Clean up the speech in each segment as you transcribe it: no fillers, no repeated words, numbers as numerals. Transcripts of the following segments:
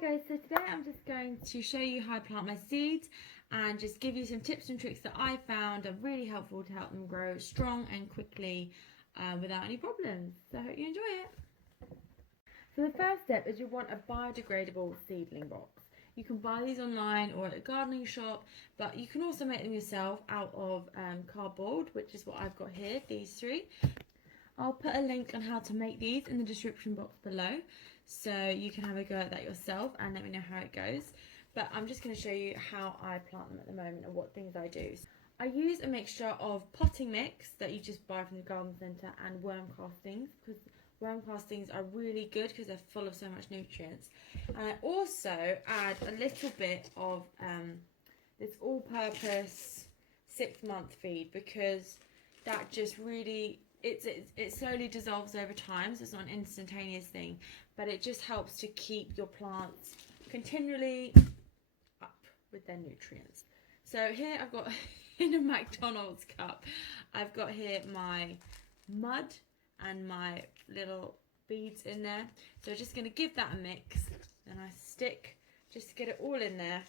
guys, so today I'm just going to show you how I plant my seeds and just give you some tips and tricks that I found are really helpful to help them grow strong and quickly without any problems. So I hope you enjoy it. So the first step is you want a biodegradable seedling box. You can buy these online or at a gardening shop, but you can also make them yourself out of cardboard, which is what I've got here, these three. I'll put a link on how to make these in the description box below, so you can have a go at that yourself and let me know how it goes. But I'm just going to show you how I plant them at the moment and what things I do. I use a mixture of potting mix that you just buy from the garden centre and worm castings, because worm castings are really good because they're full of so much nutrients. And I also add a little bit of this all-purpose 6-month feed, because that just really it slowly dissolves over time, so it's not an instantaneous thing, but it just helps to keep your plants continually up with their nutrients. So here I've got in a McDonald's cup, I've got here my mud and my little beads in there. So I'm just going to give that a mix, then I stick just to get it all in there.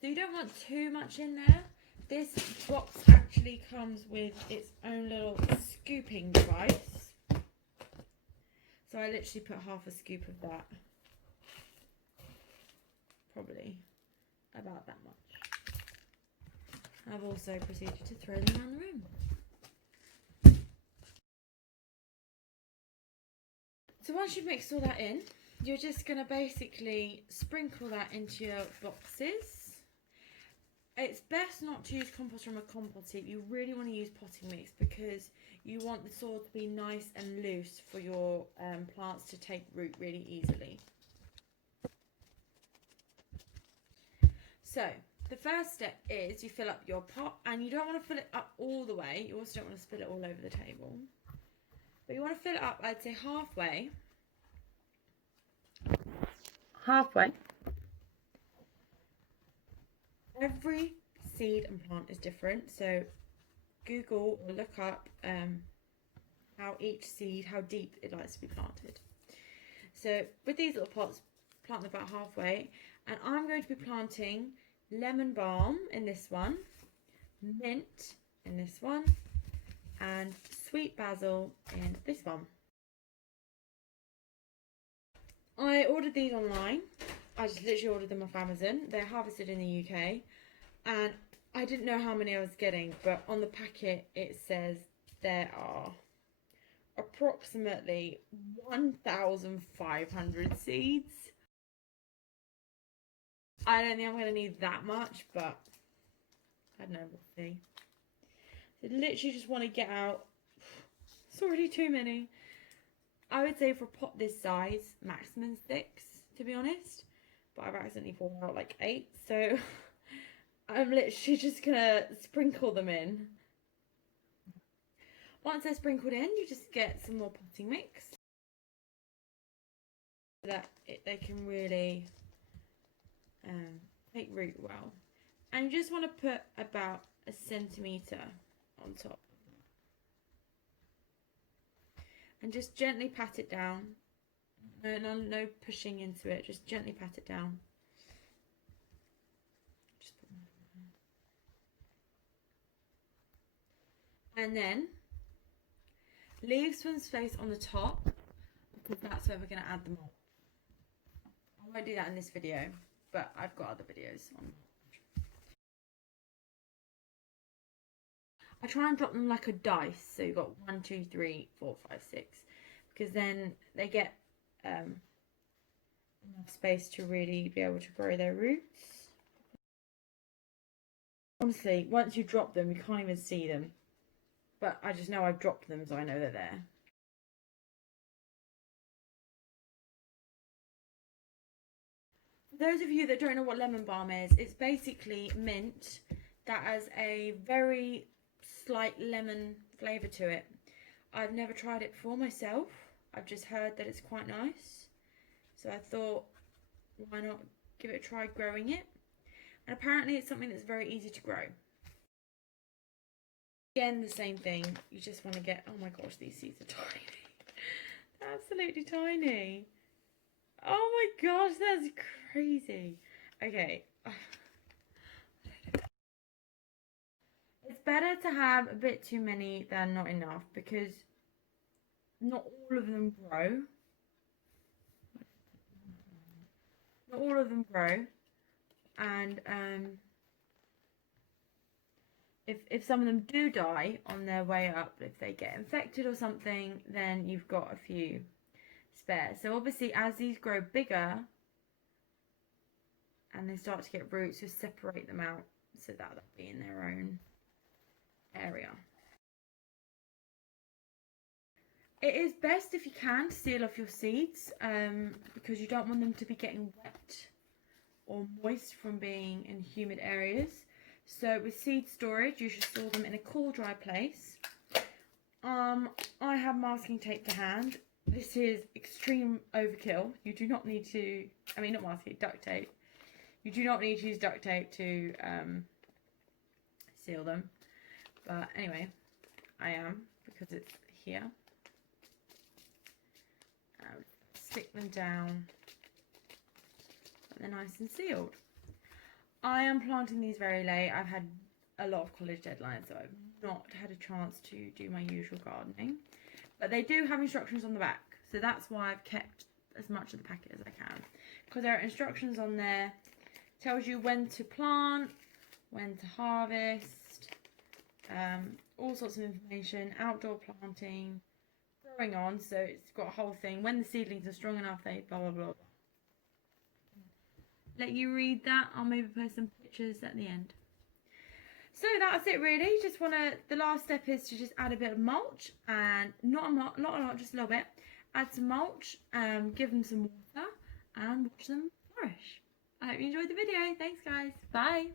So you don't want too much in there. This box actually comes with its own little scooping device. So I literally put half a scoop of that. Probably about that much. I've also proceeded to throw them around the room. So once you've mixed all that in, you're just going to basically sprinkle that into your boxes. It's best not to use compost from a compost heap. You really want to use potting mix because you want the soil to be nice and loose for your plants to take root really easily. So the first step is you fill up your pot, and you don't want to fill it up all the way. You also don't want to spill it all over the table. But you want to fill it up, I'd say halfway. Every seed and plant is different, so Google or look up how each seed, how deep it likes to be planted. So with these little pots, plant them about halfway, and I'm going to be planting lemon balm in this one, mint in this one, and sweet basil in this one. I ordered these online. I just literally ordered them off Amazon. They're harvested in the UK, and I didn't know how many I was getting, but on the packet it says there are approximately 1,500 seeds. I don't think I'm going to need that much, but I don't know, we'll see. So literally just want to get out. It's already too many. I would say for a pot this size, maximum 6, to be honest. But I've accidentally poured out like 8, so I'm literally just going to sprinkle them in. Once they're sprinkled in, you just get some more potting mix so that they can really take root well. And you just want to put about a centimetre on top. And just gently pat it down. No pushing into it, just gently pat it down. Just put that. And then leave some space on the top, because that's where we're going to add them all. I won't do that in this video, but I've got other videos on. I try and drop them like a dice, so you've got 1, 2, 3, 4, 5, 6, because then they get enough space to really be able to grow their roots. Honestly, once you drop them, you can't even see them, but I just know I've dropped them, so I know they're there. For those of you that don't know what lemon balm is, it's basically mint that has a very slight lemon flavour to it. I've never tried it before myself. I've just heard that it's quite nice. So I thought, why not give it a try growing it? And apparently it's something that's very easy to grow. Again, the same thing. You just want to get, oh my gosh, these seeds are tiny. Absolutely tiny. Oh my gosh, that's crazy. Okay. It's better to have a bit too many than not enough, because not all of them grow. Not all of them grow. And if some of them do die on their way up, if they get infected or something, then you've got a few spare. So obviously as these grow bigger and they start to get roots, just separate them out so that they'll be in their own area. It is best if you can to seal off your seeds, because you don't want them to be getting wet or moist from being in humid areas. So with seed storage, you should store them in a cool, dry place. I have masking tape to hand. This is extreme overkill. You do not need to, not masking, duct tape. You do not need to use duct tape to seal them. But anyway, I am, because it's here. Stick them down. And they're nice and sealed. I am planting these very late. I've had a lot of college deadlines, so I've not had a chance to do my usual gardening. But they do have instructions on the back, so that's why I've kept as much of the packet as I can. Because there are instructions on there. Tells you when to plant, when to harvest, all sorts of information, outdoor planting, growing on, so it's got a whole thing. When the seedlings are strong enough, they blah, blah, blah. Let you read that. I'll maybe post some pictures at the end. So that's it really. The last step is to just add a bit of mulch, and not a lot, just a little bit. Add some mulch, give them some water, and watch them flourish. I hope you enjoyed the video. Thanks guys. Bye.